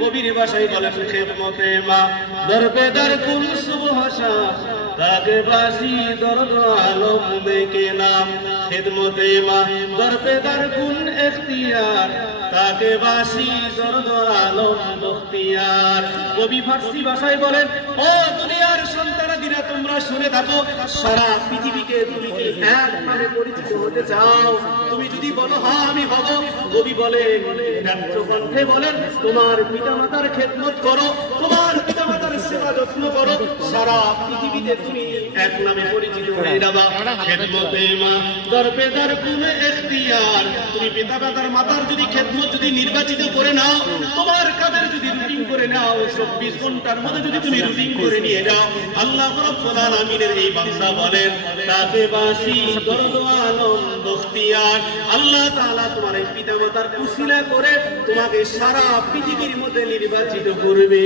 কবির ভাষায় বলেন খেদমতে মা। দরবে দর কুল সুবহাসা তাকে বাসি দরদ আলম দেখে নাম খেদমতে মা দরবে দর কুল এখতিয়ার, তাকে বাসি দরদ আলম বখতিয়ার কবি ফার্সি ভাষায় বলেন, ও দুনিয়ার সন্তানাদিরা তোমরা শুনে থাকো, সারা পৃথিবীকে তুমি কি এক নামে পরিচিত হতে চাও। তুমি যদি বলো হ্যাঁ আমি হব। কবি বলেন কণ্ঠে বলেন, তোমার পিতামাতার খেদমত করো, তোমার পিতামাতার সেবা যত্ন করো, সারা পৃথিবীতে তুমি এক নামে পরিচিত হয়ে যাবা। খেদমতে মা দরপে দর এখতিয়ার। তুমি মাতার যদি খেদমত যদি নির্বাচিত করে নাও, তোমার কাদের যদি করে নাও, চব্বিশ ঘণ্টার মধ্যে যদি তুমি করে নিয়ে যাও, আল্লাহ রব্বুল আলামিনের এই বান্দা বলেন তাতে বাসি বখতিয়ার আল্লাহ তাআলা তোমার এই করে তোমাকে সারা পৃথিবীর মধ্যে নির্বাচিত করবে।